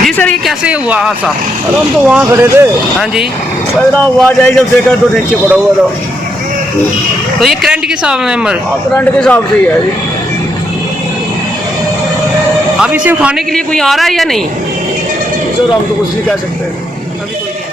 जी sir, ये कैसे हुआ हादसा? अरे हम तो वहाँ खड़े थे, हाँ जी, पहला आवाज आई, जब देखा तो नीचे पड़ा हुआ था। तो ये करंट के हिसाब में मर, करंट के हिसाब से ही है जी। अब इसे उठाने के लिए कोई आ रहा है या नहीं? सर हम तो कुछ नहीं कह सकते। अभी कोई नहीं।